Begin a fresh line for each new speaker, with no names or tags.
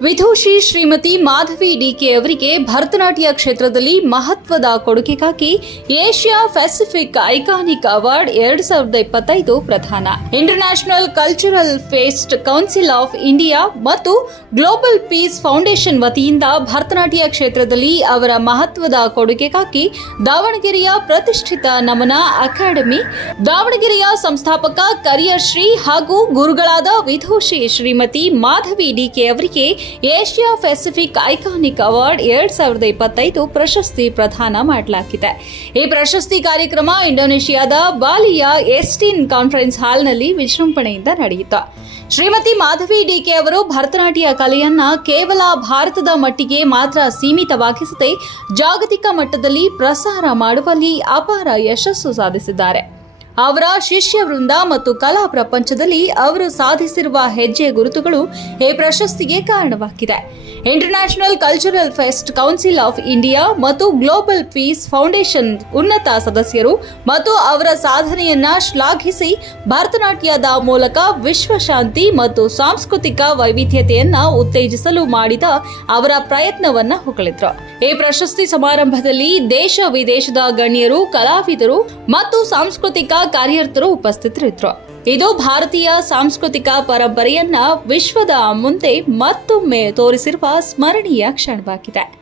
ವಿಧೂಷಿ Shrimati Madhavi DK ಅವರಿಗೆ ಭರತನಾಟ್ಯ ಕ್ಷೇತ್ರದಲ್ಲಿ ಮಹತ್ವದ ಕೊಡುಗೆಗಾಗಿ ಏಷ್ಯಾ ಪೆಸಿಫಿಕ್ ಐಕಾನಿಕ್ ಅವಾರ್ಡ್ ಎರಡ್ ಸಾವಿರದ ಇಪ್ಪತ್ತೈದು ಪ್ರಧಾನ. International cultural fest council of India ಮತ್ತು ಗ್ಲೋಬಲ್ ಪೀಸ್ ಫೌಂಡೇಶನ್ ವತಿಯಿಂದ ಭರತನಾಟ್ಯ ಕ್ಷೇತ್ರದಲ್ಲಿ ಅವರ ಮಹತ್ವದ ಕೊಡುಗೆಗಾಗಿ ದಾವಣಗೆರೆಯ ಪ್ರತಿಷ್ಠಿತ ನಮನ ಅಕಾಡೆಮಿ, ದಾವಣಗೆರೆಯ ಸಂಸ್ಥಾಪಕ ಕರಿಯರ್ ಶ್ರೀ ಹಾಗೂ ಗುರುಗಳಾದ ವಿಧೂಷಿ ಶ್ರೀಮತಿ ಮಾಧವಿ ಡಿಕೆ ಅವರಿಗೆ ಏಷ್ಯಾ ಪೆಸಿಫಿಕ್ ಐಕಾನಿಕ್ ಅವಾರ್ಡ್ ಎರಡ್ ಸಾವಿರದ ಇಪ್ಪತ್ತೈದು ಪ್ರಶಸ್ತಿ ಪ್ರದಾನ ಮಾಡಲಾಗಿದೆ. ಈ ಪ್ರಶಸ್ತಿ ಕಾರ್ಯಕ್ರಮ ಇಂಡೋನೇಷ್ಯಾದ ಬಾಲಿಯ ಎಸ್ಟಿನ್ ಕಾನ್ಫರೆನ್ಸ್ ಹಾಲ್ನಲ್ಲಿ ವಿಜೃಂಭಣೆಯಿಂದ ನಡೆಯಿತು. ಶ್ರೀಮತಿ ಮಾಧವಿ ಡಿಕೆ ಅವರು ಭರತನಾಟ್ಯ ಕಲೆಯನ್ನ ಕೇವಲ ಭಾರತದ ಮಟ್ಟಿಗೆ ಮಾತ್ರ ಸೀಮಿತವಾಗಿಸದೆ ಜಾಗತಿಕ ಮಟ್ಟದಲ್ಲಿ ಪ್ರಸಾರ ಮಾಡುವಲ್ಲಿ ಅಪಾರ ಯಶಸ್ಸು ಸಾಧಿಸಿದ್ದಾರೆ. ಅವರ ಶಿಷ್ಯ ವೃಂದ ಮತ್ತು ಕಲಾ ಪ್ರಪಂಚದಲ್ಲಿ ಅವರು ಸಾಧಿಸಿರುವ ಹೆಜ್ಜೆ ಗುರುತುಗಳು ಈ ಪ್ರಶಸ್ತಿಗೆ ಕಾರಣವಾಗಿದೆ. International cultural fest council of India ಮತ್ತು ಗ್ಲೋಬಲ್ ಪೀಸ್ ಫೌಂಡೇಶನ್ ಉನ್ನತ ಸದಸ್ಯರು ಮತ್ತು ಅವರ ಸಾಧನೆಯನ್ನ ಶ್ಲಾಘಿಸಿ ಭರತನಾಟ್ಯದ ಮೂಲಕ ವಿಶ್ವಶಾಂತಿ ಮತ್ತು ಸಾಂಸ್ಕೃತಿಕ ವೈವಿಧ್ಯತೆಯನ್ನ ಉತ್ತೇಜಿಸಲು ಮಾಡಿದ ಅವರ ಪ್ರಯತ್ನವನ್ನ ಹೊಗಳಿದ್ರು. ಈ ಪ್ರಶಸ್ತಿ ಸಮಾರಂಭದಲ್ಲಿ ದೇಶ ವಿದೇಶದ ಗಣ್ಯರು, ಕಲಾವಿದರು ಮತ್ತು ಸಾಂಸ್ಕೃತಿಕ ಕಾರ್ಯಕರ್ತರು ಉಪಸ್ಥಿತರಿದ್ದರು. ಇದು ಭಾರತೀಯ ಸಾಂಸ್ಕೃತಿಕ ಪರಂಪರೆಯನ್ನ ವಿಶ್ವದ ಮುಂದೆ ಮತ್ತೊಮ್ಮೆ ತೋರಿಸಿರುವ ಸ್ಮರಣೀಯ ಕ್ಷಣವಾಗಿದೆ.